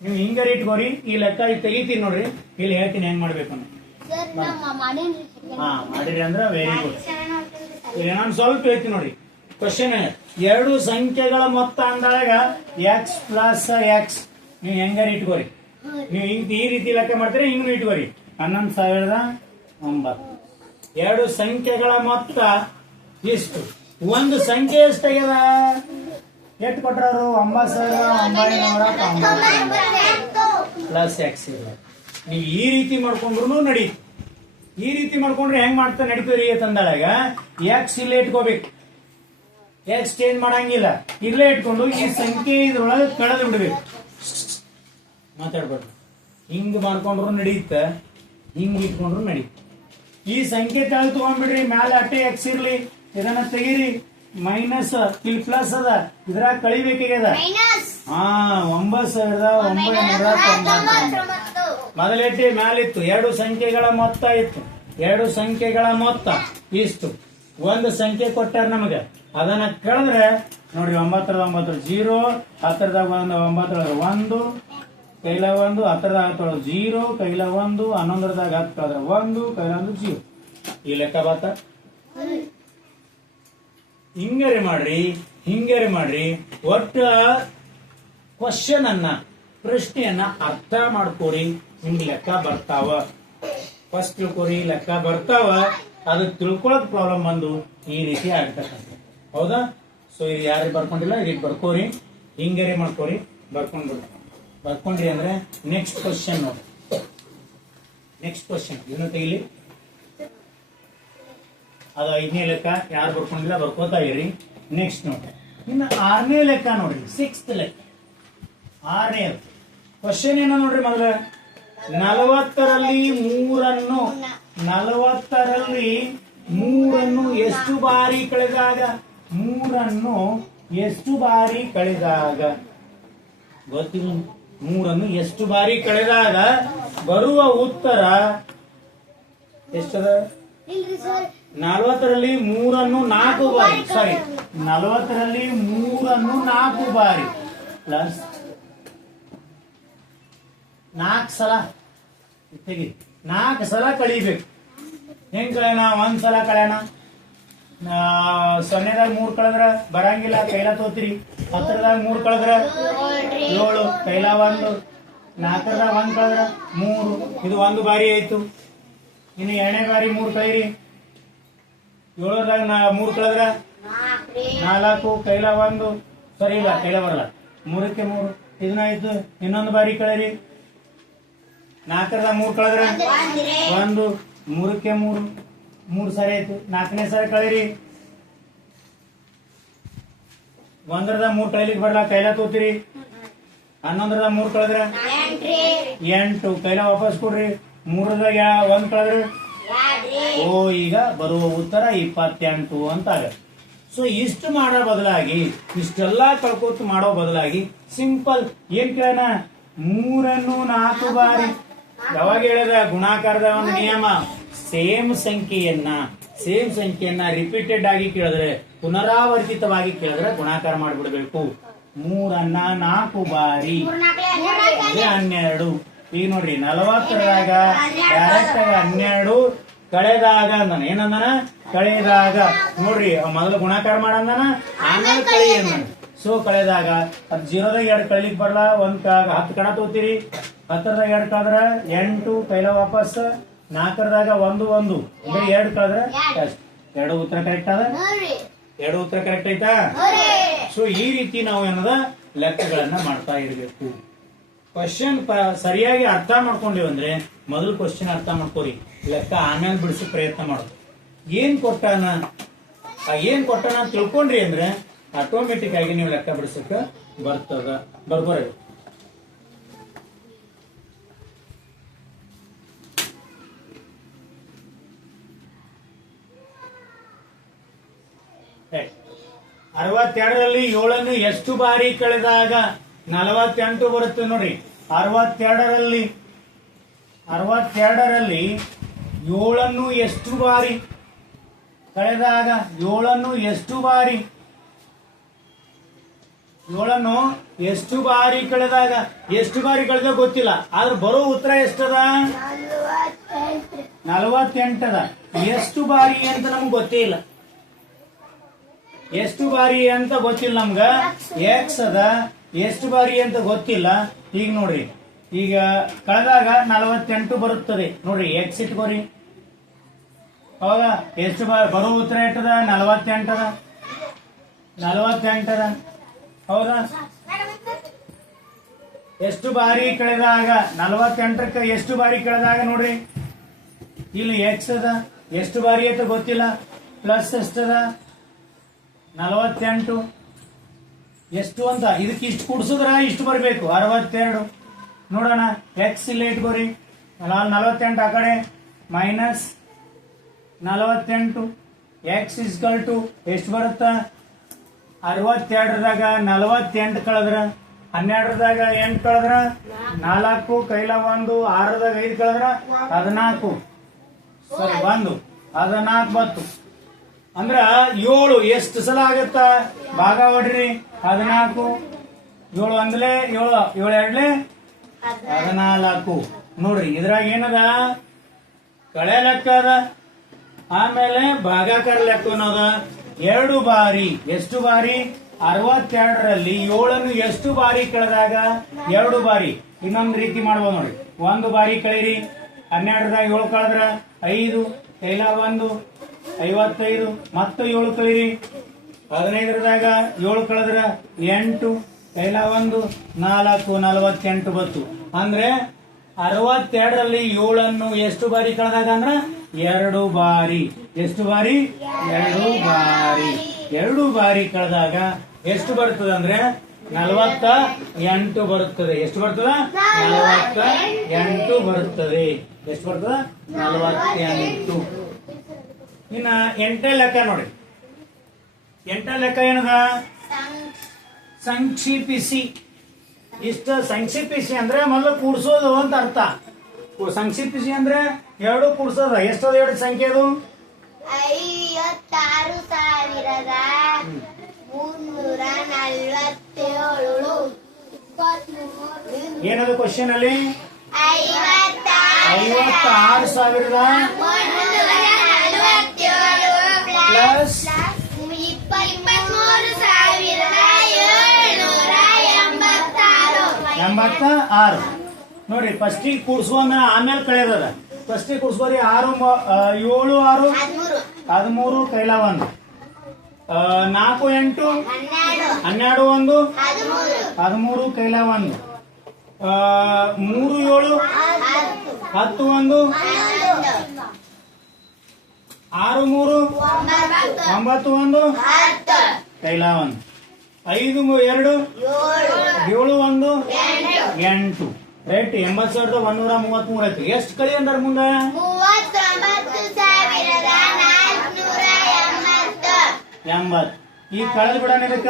ನೀವು ಹಿಂಗಾರಿ ಇಟ್ಕೋರಿ. ಈ ಲೆಕ್ಕ ತೆಗಿತೀನಿ ನೋಡ್ರಿ, ಇಲ್ಲಿ ಹೇಳ್ತೀನಿ ಹೆಂಗ್ ಮಾಡ್ಬೇಕು ಅಂತ. ಮಾಡಿರಿ ಅಂದ್ರೆ ವೆರಿ ಗುಡ್. ಇಲ್ಲಿ ನಾನು ಸ್ವಲ್ಪ ಹೇಳ್ತೀನಿ ನೋಡ್ರಿ. ಕ್ವಶನ್ 2 ಸಂಖ್ಯೆಗಳ ಮೊತ್ತ ಅಂದಾಗ ಎಕ್ಸ್ ಪ್ಲಸ್ ಎಕ್ಸ್ ನೀವು ಹೆಂಗಾರಿ ಇಟ್ಕೋರಿ. ನೀವು ಈ ರೀತಿ ಲೆಕ್ಕ ಮಾಡ್ತೀರಿ, ಹಿಂಗ್ ಇಟ್ಕೋರಿ. 11,009. 2 ಸಂಖ್ಯೆಗಳ ಮೊತ್ತ ಇಷ್ಟು. ಒಂದು ಸಂಖ್ಯೆ ಎಷ್ಟಾಗ್ಯದ? ಎಷ್ಟು ಕೊಟ್ಟರು? 9,990 ಪ್ಲಸ್ ಎಕ್ಸ್. ನೀವು ಈ ರೀತಿ ಮಾಡ್ಕೊಂಡ್ರು ನಡಿ. ಈ ರೀತಿ ಮಾಡ್ಕೊಂಡ್ರೆ ಹೆಂಗ್ ಮಾಡ್ತಾ ನಡೀತೀರಿ ಅಂತಂದಾಗ ಎಕ್ಸ್ ಇಲ್ಲೇ ಇಟ್ಕೋಬೇಕು. ಎಕ್ಸ್ ಚೇಂಜ್ ಮಾಡಂಗಿಲ್ಲ, ಇಲ್ಲೇ ಇಟ್ಕೊಂಡು ಈ ಸಂಖ್ಯೆ ಇದ್ರೊಳಗೆ ಕಳೆದು ಬಿಡ್ಬೇಕು. ಮಾತಾಡ್ಬಾರ್ದು. ಹಿಂಗ್ ಮಾಡ್ಕೊಂಡ್ರು ನಡೀತ, ಹಿಂಗ್ ಇಟ್ಕೊಂಡ್ರು ನಡೀತ. ಈ ಸಂಖ್ಯೆ ತೆಗೆದು ತಗೊಂಡ್ಬಿಡ್ರಿ, ಮ್ಯಾಲೆ ಅಟ್ಟೆ ಎಕ್ಸ್ ಇರ್ಲಿ, ಇದನ್ನ ತೆಗೀರಿ. ಮೈನಸ್ ಇಲ್ಲಿ ಪ್ಲಸ್ ಅದ, ಇದ್ರಾಗ ಕಳಿಬೇಕಾಗ್ಯದ. 9,990. ಮೊದಲೆಟ್ಟಿ ಮ್ಯಾಲಿತ್ತು 2 ಸಂಖ್ಯೆಗಳ ಮೊತ್ತ ಇತ್ತು. 2 ಸಂಖ್ಯೆಗಳ ಮೊತ್ತ ಇಷ್ಟು. ಒಂದು ಸಂಖ್ಯೆ ಕೊಟ್ಟಾರ ನಮಗೆ, ಅದನ್ನ ಕಳೆದ್ರೆ ನೋಡ್ರಿ 9,900 0, 10ದಾಗ 9 ಕೈಲ 1, 10ದಾಗ 0 ಕೈಲ 1, 11ದಾಗ 10 ಕಳೆದ್ರೆ 1 ಕೈಲ 1 0. ಈ ಲೆಕ್ಕ ಬಾತ ಹಿಂಗರಿ ಮಾಡ್ರಿ. ಒಟ್ಟ ಕ್ವಶನ್ ಅನ್ನ, ಪ್ರಶ್ನೆಯನ್ನ ಅರ್ಥ ಮಾಡ್ಕೋರಿ. ನಿಮ್ಗೆ ಲೆಕ್ಕ ಬರ್ತಾವ. ಫಸ್ಟ್ ತಿಳ್ಕೋರಿ, ಲೆಕ್ಕ ಬರ್ತಾವ. ಅದು ತಿಳ್ಕೊಳಕ್ ಪ್ರಾಬ್ಲಮ್ ಬಂದು ಈ ರೀತಿ ಆಗ್ತಕ್ಕಂಥ. ಹೌದಾ? ಸೊ ಇದು ಯಾರು ಬರ್ಕೊಂಡಿಲ್ಲ, ಇದಕ್ಕೆ ಬರ್ಕೋರಿ, ಹಿಂಗರಿ ಮಾಡ್ಕೋರಿ, ಬರ್ಕೊಂಡ್ರಿ ಅಂದ್ರೆ ನೆಕ್ಸ್ಟ್ ಕ್ವಶನ್ ನೋಡಿ. ನೆಕ್ಸ್ಟ್ ಕ್ವಶನ್ ಇದನ್ನು ತೆಗಿಲಿ. ಅದು 5ನೇ ಲೆಕ್ಕ. ಯಾರು ಬರ್ಕೊಂಡಿಲ್ಲ ಬರ್ಕೋತಾ ಇರಿ. ನೆಕ್ಸ್ಟ್ ನೋಡಿ, ಇನ್ನು 6ನೇ ಲೆಕ್ಕ ನೋಡ್ರಿ. 6th ಲೆಕ್ಕ 6ನೇ ಕ್ವಶನ್ ಏನ ನೋಡ್ರಿ. ಮೊದಲ 40ರಲ್ಲಿ 3 ಎಷ್ಟು ಬಾರಿ ಕಳೆದಾಗ, 3 ಎಷ್ಟು ಬಾರಿ ಕಳೆದಾಗ ಗೊತ್ತಿಲ್ಲ. 3 ಎಷ್ಟು ಬಾರಿ ಕಳೆದಾಗ ಬರುವ ಉತ್ತರ ಎಷ್ಟದ? 40ರಲ್ಲಿ 3 4 ಬಾರಿ. ಸಾರಿ, 40ರಲ್ಲಿ 3 4 ಬಾರಿ ಪ್ಲಸ್ 4 ಸಲ ತೆಗಿ. 4 ಸಲ ಕಳಿಬೇಕು. ಹೆಂಗ್ ಕಳೆಯೋಣ? 1 ಸಲ ಕಳೆಯೋಣ. 0ದಾಗ 3 ಕಳೆದ್ರ ಬರಂಗಿಲ್ಲ, ಕೈಲ ತೋತಿರಿ. 10ದಾಗ 3 ಕಳೆದ್ರ 7 ಕೈಲ 1, 4ದಾಗ 1 ಕಳೆದ್ರ 3. ಇದು 1 ಬಾರಿ ಆಯ್ತು. ಇನ್ನು 2ನೇ ಬಾರಿ 3 ಕಳೀರಿ. ಏಳರದಾಗ 3 ಕಳೆದ್ರ 4, ಕೈಲ 1, ಸರಿ ಇಲ್ಲ ಕೈಲ ಬರಲ್ಲ, 3ಕ್ಕೆ 3 ಇದನ್ನಾಯ್ತು. ಇನ್ನೊಂದು ಬಾರಿ ಕಳೆರಿ, 4ರದ 3 ಕಳೆದ್ರ 1, 3ಕ್ಕೆ 3 ಸರಿ ಆಯ್ತು. 4ನೇ ಸರಿ ಕಳೆರಿ, 1ರದ 3 ಕಳಿಲಿಕ್ಕೆ ಬರಲ್ಲ, ಕೈಲ ತೋತಿರಿ. 11ರದ 3 ಕಳೆದ್ರ 8, ಕೈಲ ವಾಪಸ್ ಕೊಡ್ರಿ. 3ದಾಗ 1 ಕಳೆದ್ರ ಓ, ಈಗ ಬರುವ ಉತ್ತರ 28 ಅಂತ ಆಗತ್ತೆ. ಸೊ ಇಷ್ಟು ಮಾಡೋ ಬದಲಾಗಿ, ಇಷ್ಟೆಲ್ಲಾ ಕಳ್ಕೊತ್ ಮಾಡೋ ಬದಲಾಗಿ ಸಿಂಪಲ್ ಏನ್ ಕೇಳೋಣ, 3 ಅನ್ನು 4 ಬಾರಿ ಯಾವಾಗ ಹೇಳಿದ ಗುಣಾಕಾರದ ಒಂದು ನಿಯಮ, ಸೇಮ್ ಸಂಖ್ಯೆಯನ್ನ ರಿಪೀಟೆಡ್ ಆಗಿ ಕೇಳಿದ್ರೆ, ಪುನರಾವರ್ತಿತವಾಗಿ ಕೇಳಿದ್ರೆ ಗುಣಾಕಾರ ಮಾಡಿಬಿಡ್ಬೇಕು. 3 ಅನ್ನ 4 ಬಾರಿ ಅದೇ 12. ಈಗ ನೋಡ್ರಿ 40ರಾಗ ಡೈರೆಕ್ಟ್ ಆಗಿ 12 ಕಳೆದಾಗ ಅಂದನ, ಏನಂದನ ಕಳೆದಾಗ. ನೋಡ್ರಿ ಮೊದಲು ಗುಣಾಕಾರ ಮಾಡಂದನ, ಆಮೇಲೆ ಕಳಿ ಅಂದನ. ಸೊ ಕಳೆದಾಗ ಅದ್ 0ದಾಗ 2 ಕಳಿಲಿಕ್ಕೆ ಬರಲ್ಲ, 10 ಕಡ ತೋತೀರಿ. 10ದಾಗ 2 ಕಳೆದ್ರ 8, ಕೈಲ ವಾಪಸ್. 4ರದಾಗ 1, 1 ಬರೀ 2 ಕಳೆದ್ರ 2 ಉತ್ತರ ಕರೆಕ್ಟ್ ಅದ, 2 ಉತ್ತರ ಕರೆಕ್ಟ್ ಐತಾ. ಸೊ ಈ ರೀತಿ ನಾವು ಏನದ ಲೆಕ್ಕಗಳನ್ನ ಮಾಡ್ತಾ ಇರ್ಬೇಕು. ಕ್ವಶನ್ ಸರಿಯಾಗಿ ಅರ್ಥ ಮಾಡ್ಕೊಂಡಿವಿ ಅಂದ್ರೆ ಮೊದಲು ಕ್ವಶನ್ ಅರ್ಥ ಮಾಡ್ಕೋರಿ, ಲೆಕ್ಕ ಆಮೇಲೆ ಬಿಡಿಸೋ ಪ್ರಯತ್ನ ಮಾಡೋದು. ಏನ್ ಕೊಟ್ಟಾನ ತಿಳ್ಕೊಂಡ್ರಿ ಅಂದ್ರೆ ಆಟೋಮೆಟಿಕ್ ಆಗಿ ನೀವು ಲೆಕ್ಕ ಬಿಡಿಸಕ ಬರ್ಬರ. ಅರವತ್ತೆರಡರಲ್ಲಿ 7 ಎಷ್ಟು ಬಾರಿ ಕಳೆದಾಗ 48 ಬರುತ್ತೆ. ನೋಡ್ರಿ 62ರಲ್ಲಿ 7 ಎಷ್ಟು ಬಾರಿ ಕಳೆದಾಗ 7 ಎಷ್ಟು ಬಾರಿ ಕಳೆದಾಗ ಎಷ್ಟು ಬಾರಿ ಕಳೆದ ಗೊತ್ತಿಲ್ಲ, ಆದ್ರೆ ಬರೋ ಉತ್ತರ ಎಷ್ಟದ 48 ಅದ. ಎಷ್ಟು ಬಾರಿ ಅಂತ ನಮ್ಗೆ ಗೊತ್ತೇ ಇಲ್ಲ, ಎಷ್ಟು ಬಾರಿ ಅಂತ ಗೊತ್ತಿಲ್ಲ ನಮ್ಗ. ಎಕ್ಸ್ ಅದ, ಎಷ್ಟು ಬಾರಿ ಅಂತ ಗೊತ್ತಿಲ್ಲ. ಈಗ ನೋಡ್ರಿ, ಈಗ ಕಳೆದಾಗ 48 ಬರುತ್ತದೆ. ನೋಡ್ರಿ ಎಕ್ಸ್ ಇಟ್ಕೋರಿ, ಅವಾಗ ಎಷ್ಟು ಬಾರಿ ಬರೋ ಉತ್ತರ ಎಷ್ಟದ 48 ಅದ. ಹೌದಾ? ಎಷ್ಟು ಬಾರಿ ಕಳೆದಾಗ 48ಕ್ಕೆ ಎಷ್ಟು ಬಾರಿ ಕಳೆದಾಗ ನೋಡ್ರಿ, ಇಲ್ಲಿ ಎಕ್ಸ್ ಅದ, ಎಷ್ಟು ಬಾರಿ ಅಂತ ಗೊತ್ತಿಲ್ಲ, ಪ್ಲಸ್ ಎಷ್ಟದ 48 ಎಷ್ಟು ಅಂತ ಇದಕ್ಕೆ ಇಷ್ಟು ಕೂಡಿಸಿದ್ರ ಇಷ್ಟು ಬರಬೇಕು 62. ನೋಡೋಣ, ಎಕ್ಸ್ ಇಲ್ಲಿ ಇಟ್ಕೋರಿ, 48 ಆ ಕಡೆ ಮೈನಸ್ 48, ಎಕ್ಸ್ ಇಸ್ಕಲ್ ಟು ಎಷ್ಟು ಬರುತ್ತ 62ದಾಗ 48 ಕಳೆದ್ರ 12ದಾಗ 8 ಕಳೆದ್ರ 4, ಕೈಲ 1, 6ದಾಗ 5 ಕಳೆದ್ರ 14, ಸರಿ 1 14 ಬತ್ತು. ಅಂದ್ರ 7 ಎಷ್ಟು ಸಲ ಆಗತ್ತ ಭಾಗ ಹೊಡ್ರಿ, 14 7 ಒಂದ್ಲೆ 7 7 ಎರಡ್ಲೆ 14. ನೋಡ್ರಿ ಇದ್ರಾಗ ಏನದ ಕಳೆ ಲೆಕ್ಕ ಅದ, ಆಮೇಲೆ ಭಾಗಾಕಾರ ಲೆಕ್ಕ ಅನ್ನೋದ. 2 ಬಾರಿ ಎಷ್ಟು ಬಾರಿ 62ರಲ್ಲಿ 7 ಎಷ್ಟು ಬಾರಿ ಕಳೆದಾಗ 2 ಬಾರಿ. ಇನ್ನೊಂದು ರೀತಿ ಮಾಡ್ಬೋದು ನೋಡಿ, 1 ಬಾರಿ ಕಳೀರಿ, 12ದಾಗ 7 ಕಳೆದ್ರ 5, ಕೈಲ 1 55, ಮತ್ತೆ 7 ಕಳೀರಿ, 15ದಾಗ 7 ಕಳೆದ್ರ 8, ಕೈಲ 1 4 48 ಬತ್ತು. ಅಂದ್ರೆ 62ರಲ್ಲಿ 7 ಎಷ್ಟು ಬಾರಿ ಕಳೆದಾಗ ಅಂದ್ರ 2 ಬಾರಿ. ಎಷ್ಟು ಬಾರಿ 2 ಬಾರಿ. 2 ಬಾರಿ ಕಳೆದಾಗ ಎಷ್ಟು ಬರ್ತದೆ ಅಂದ್ರೆ 48 ಬರುತ್ತದೆ. ಎಷ್ಟು ಬರ್ತದ 48 ಬರುತ್ತದೆ. ಎಷ್ಟು ಬರ್ತದ 48. ಇನ್ನ 8ನೇ ಲೆಕ್ಕ ನೋಡಿ, 8ನೇ ಲೆಕ್ಕ ಏನದ ಸಂಕ್ಷಿಪಿಸಿ. ಇಷ್ಟ ಸಂಕ್ಷಿಪಿಸಿ ಅಂದ್ರೆ ಮೊದಲು ಕೂಡ್ಸೋದು ಅಂತ ಅರ್ಥ. ಸಂಕ್ಷಿಪಿಸಿ ಅಂದ್ರೆ 2 ಕೂಡ್ಸೋದ. ಎಷ್ಟದ 2 ಸಂಖ್ಯೆ ಅದು 56,347. ಏನದು ಕ್ವಶನ್ ಅಲ್ಲಿ 56,000 ಪ್ಲಸ್ 23,786. ನೋಡ್ರಿ ಫಸ್ಟಿಗೆ ಕೂಡ್ಸುವಂಗ ಆಮೇಲೆ ಕಳೆದದ. ಫಸ್ಟಿಗೆ ಕೂಡ್ಸ್ಕೋರಿ 6 7 6 13 ಕೈಲ 1 4 8 12 1 13 ಕೈಲ 1 3 7 10 1 6 3 9 1 ಕೈಲ 1 5 2 7 1 8 ರೈಟ್ 80,133 ಐತಿ. ಎಷ್ಟು ಕಳಿ ಅಂದಾರ ಮುಂದೆ 80. ಈಗ ಕಳೆದ್ ಬಿಡೋಣ ಇದಕ್ಕ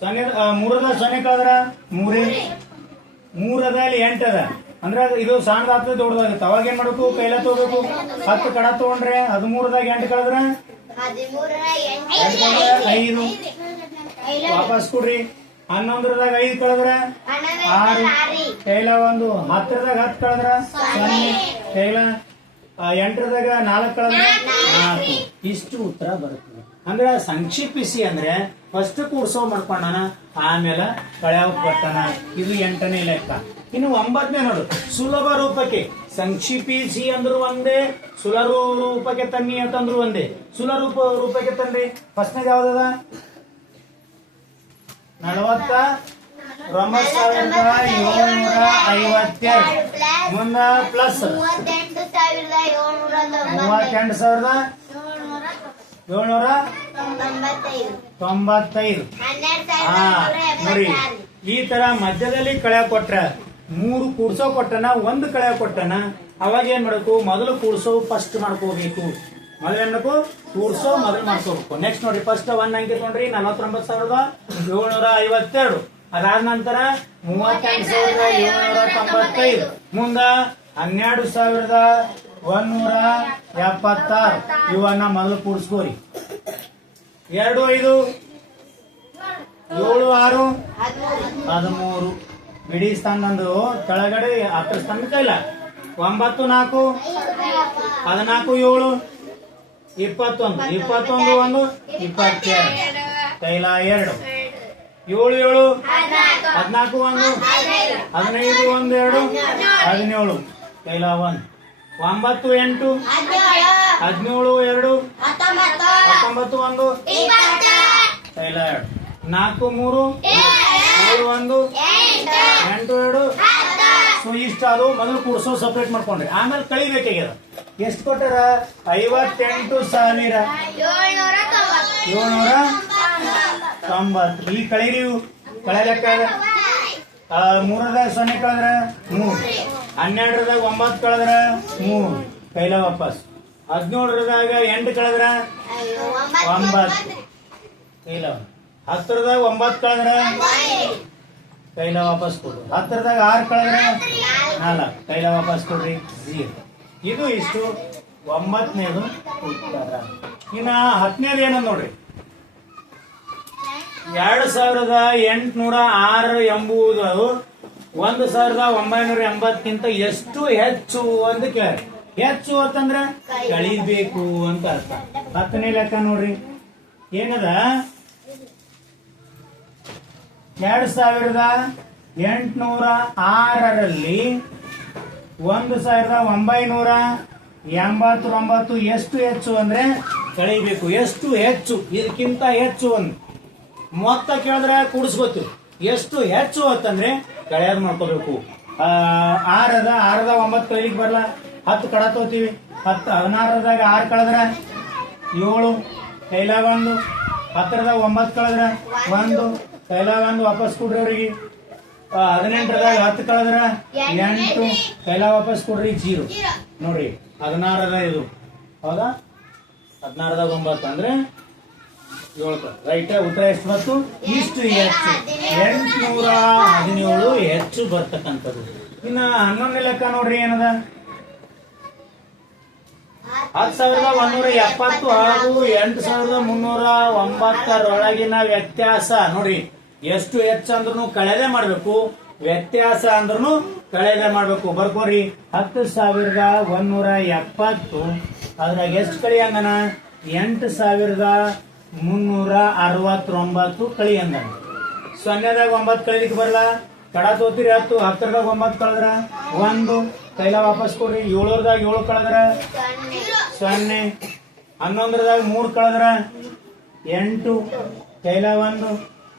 ಸೊನ್ನೆ 3 ಸೊನ್ನೆ ಕಳೆದ್ರ 3 3 8 ಅದ ಅಂದ್ರೆ ಇದು ಸಣ್ಣದಾಗ್ತದೆ ದೊಡ್ಡದಾಗುತ್ತೆ. ಅವಾಗ ಏನ್ ಮಾಡ್ಬೇಕು ಕೈಲ ತಗೋಬೇಕು 10 ಕಡ ತಗೊಂಡ್ರೆ 13 8 ಕಳೆದ್ರ 5 ವಾಪಸ್ ಕೊಡ್ರಿ. 11 5 ಕಳೆದ್ರ 6 ಕೈಲ 1 10 10 ಕಳೆದ್ರ 0 ಕೈಲ 8 4 ಕಳೆದ್ರ 4. ಇಷ್ಟು ಉತ್ತರ ಬರುತ್ತದೆ. ಅಂದ್ರೆ ಸಂಕ್ಷಿಪಿಸಿ ಅಂದ್ರೆ ಫಸ್ಟ್ ಕೂಡ್ಸೋ ಮಾಡ್ಕೊಂಡಾನ ಆಮೇಲೆ ಕಳ್ಯಾವ ಕೊಟ್ಟಾನ. ಇದು 8ನೇ ಲೆಕ್ಕ. ಇನ್ನು 9ನೇ ನೋಡು ಸುಲಭ ರೂಪಕ್ಕೆ ಸಂಕ್ಷಿಪಿಸಿ ಅಂದ್ರು ಒಂದೇ, ಸುಲಭ ರೂಪಕ್ಕೆ ತನ್ನಿ ಅಂತಂದ್ರು ಒಂದೇ. ಸುಲಭ ರೂಪಕ್ಕೆ ತನ್ರಿ ಫಸ್ಟ್ನೇದು ಯಾವ್ದದ 49,752 ಮುಂದ ಪ್ಲಸ್ 38,795. ನೋಡಿ ಈ ತರ ಮಧ್ಯದಲ್ಲಿ ಕಳೆ ಕೊಟ್ರ 3 ಕೂಡ್ಸೋ ಕೊಟ್ಟನ 1 ಕಳೆ ಕೊಟ್ಟನ. ಅವಾಗ ಏನ್ ಮಾಡ್ಬೇಕು ಮೊದಲು ಕೂಡ್ಸೋ ಫಸ್ಟ್ ಮಾಡ್ಕೋಬೇಕು. ಮೊದಲು ಏನ್ ಮಾಡ್ಬೇಕು ಕೂಡ್ಸೋ ಮೊದಲು ಮಾಡ್ಕೋಬೇಕು. ನೆಕ್ಸ್ಟ್ ನೋಡ್ರಿ ಫಸ್ಟ್ 1 ಅಂಕಿ ತೊಗೊಂಡ್ರಿ 49,752. ಅದಾದ ನಂತರ 38,795 ಮುಂದ 12,176 ಇವನ್ನ ಮೊದಲು ಕೂಡಿಸ್ಕೋರಿ. 2 5 7 6 13 ಬಿಡಿ ಸ್ಥಾನದಂದು ಕೆಳಗಡೆ 10 ಸ್ಥಾನ ಕೈಲ 9 4 14 7 21 21 1 22 ಕೈಲ 2 7 7 14 1 15 1 2 17 ಕೈಲ 1 9 8 17 2 19 1 ಕೈಲ 2 4 3 7 1 8 2 ಸೊ ಇಷ್ಟ ಅದು ಮೊದಲು ಕೂಡ್ಸೋ ಸಪರೇಟ್ ಮಾಡ್ಕೊಂಡ್ರಿ. ಆಮೇಲೆ ಕಳಿಬೇಕಾಗ್ಯದ. ಎಷ್ಟು ಕೊಟ್ಟಾರ 58,790. ಈ ಕಳೀರಿ ಕಳೆ ಲೆಕ್ಕ 3 0 ಕಳೆದ್ರ 3 12 9 ಕಳೆದ್ರ 3 ಕೈಲ ವಾಪಸ್ 17 8 ಕಳೆದ್ರ 9 ಕೈಲ 10 9 ಕಳೆದ್ರ ಕೈಲ ವಾಪಸ್ ಕೊಡ್ರಿ. 10 6 ಕಳೆದ್ರ 4 ಕೈಲ ವಾಪಸ್ ಕೊಡ್ರಿ 0. ಇದು ಇಷ್ಟು 9ನೇದು ಉತ್ತರ. ಇನ್ನ 10ನೇದು ಏನಂದ್ ನೋಡ್ರಿ 2,806 ಎಂಬುದು 1,980ಕ್ಕಿಂತ ಎಷ್ಟು ಹೆಚ್ಚು ಅಂತ ಕೇಳಿ. ಹೆಚ್ಚು ಅಂತಂದ್ರೆ ಕಳಿಬೇಕು ಅಂತ ಅರ್ಥ. 10ನೇ ಲೆಕ್ಕ ನೋಡ್ರಿ ಏನದ 2,806ರಲ್ಲಿ 1,989 ಎಷ್ಟು ಹೆಚ್ಚು ಅಂದ್ರೆ ಕಳಿಬೇಕು. ಎಷ್ಟು ಹೆಚ್ಚು ಇದಕ್ಕಿಂತ ಹೆಚ್ಚು ಒಂದು ಮೊತ್ತ ಕೇಳಿದ್ರೆ ಕೂಡಿಸ್ಕೋತೀವಿ. ಎಷ್ಟು ಹೆಚ್ಚು ಅಂತಂದ್ರೆ ಕಳೆಯೋದು ಮಾಡ್ಕೋಬೇಕು. 6 9 ಕಳಿಲಿಕ್ಕೆ ಬರಲ್ಲ 10 ಕಡ ತಗೋತೀವಿ. 16 6 ಕಳೆದ್ರ 7 ಕೈಲ 1 10 9 ಕಳೆದ್ರ 1 ಕೈಲ 1 ವಾಪಸ್ ಕೊಡ್ರಿ ಅವ್ರಿಗೆ. 18 10 ಕಳೆದ್ರ 8 ಕೈಲ ವಾಪಸ್ ಕೊಡ್ರಿ 0. ನೋಡ್ರಿ 16 ಇದು ಹೌದಾ 16 9 ಅಂದ್ರೆ 7 ರೈಟ್. ಉತ್ತರ ಎಷ್ಟು ಬಂತು? ಇಷ್ಟು ಹೆಚ್ಚು 817 ಹೆಚ್ಚು ಬರ್ತಕ್ಕಂಥದ್ದು. ಇನ್ನ 11ನೇ ಲೆಕ್ಕ ನೋಡ್ರಿ ಏನದ 10,170 ಹಾಗೂ 8,390 ವ್ಯತ್ಯಾಸ ನೋಡ್ರಿ. ಎಷ್ಟು ಹೆಚ್ಚು ಅಂದ್ರೂ ಕಳೆದೇ ಮಾಡ್ಬೇಕು, ವ್ಯತ್ಯಾಸ ಅಂದ್ರೂ ಕಳೆದೇ ಮಾಡ್ಬೇಕು. ಬರ್ಕೋರಿ 10,170 ಅದ್ರಾಗ ಎಷ್ಟು ಕಳಿ ಹಂಗನ 8,369 ಕಳಿ ಹಂಗನ. 0ದಾಗ 9 ಕಳಿಲಿಕ್ಕೆ ಬರಲ್ಲ ಕಡ ತೋತಿರಿ 10 10ದಾಗ 9 ಕಳೆದ್ರ 1 ಕೈಲ ವಾಪಸ್ ಕೊಡ್ರಿ. 7ದಾಗ 7 ಕಳೆದ್ರ 0, 11ದಾಗ 3 ಕಳೆದ್ರ 8, ಕೈಲ 1.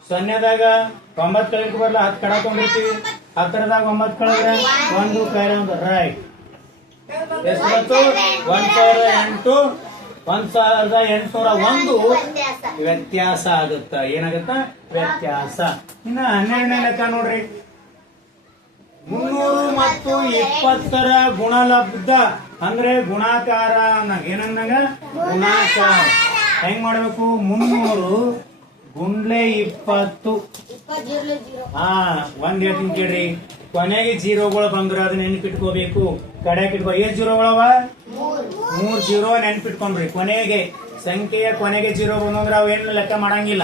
0ದಾಗ 9 ಕಳಿಲಿಕ್ಕೆ ಬರಲ್ಲ, 10 ಕಡಕೊಂಡಿರ್ತೀವಿ. 10ದಾಗ 9 ಕಳೆದ್ರ 1, ಕೈಲ 1. ರೈಟ್. ಎಷ್ಟು ಬಂತು? 1008. 1801 ವ್ಯತ್ಯಾಸ ಆಗುತ್ತ. ಏನಾಗುತ್ತ? ವ್ಯತ್ಯಾಸ. ಇನ್ನ 12ನೇ ಲೆಕ್ಕ ನೋಡ್ರಿ. 300 ಮತ್ತು 20ರ ಗುಣಲಬ್ಧ ಅಂದ್ರೆ ಗುಣಾಕಾರ. ಏನಂದಂಗ? ಗುಣಾಕಾರ. ಹೆಂಗ್ ಮಾಡ್ಬೇಕು? 300 ಗುಂಡ್ಲೆ 20. ಒಂದ್ ಹೇಳ್ತೀನಿ ಕೇಳ್ರಿ. ಕೊನೆಗೆ ಜೀರೋಗಳು ಬಂದ್ರ ಅದನ್ನ ನೆನ್ಪಿಟ್ಕೋಬೇಕು. ಕಡೆಗೆ ಇಟ್ಕೋ. ಎಷ್ಟು ಜೀರೋಗಳವ? 3 ಜೀರೋ ನೆನ್ಪಿಟ್ಕೊಂಡ್ರಿ. ಕೊನೆಗೆ ಸಂಖ್ಯೆಯ ಕೊನೆಗೆ ಜೀರೋ ಬಂದ್ರೆ ಅವು ಏನು ಲೆಕ್ಕ ಮಾಡಂಗಿಲ್ಲ.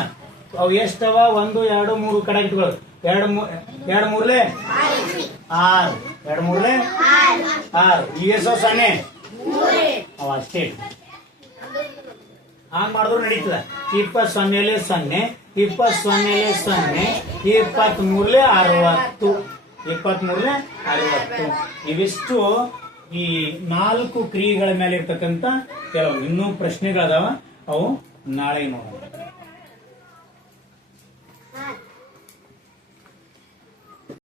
ಅವು ಎಷ್ಟವ? 1, 2, 3 ಕಡೆಗೆ ಇಟ್ಕೊಳ್ಳಿ. 2 3 6, 2 3 6. ಇವೆಸೋ 0 ಅವ ಅಷ್ಟೇ. ಹಂಗ್ ಮಾಡಿದ್ರು ನಡೀತದ. 20 0 0, 20 0 0, 23 60, 23 60. ಇವಿಷ್ಟು ಈ 4 ಕ್ರಿಯೆಗಳ ಮೇಲೆ ಇರ್ತಕ್ಕಂಥ ಕೆಲವು ಇನ್ನೂ ಪ್ರಶ್ನೆಗಳದಾವ. ಅವು ನಾಳೆ ನೋಡೋಣ.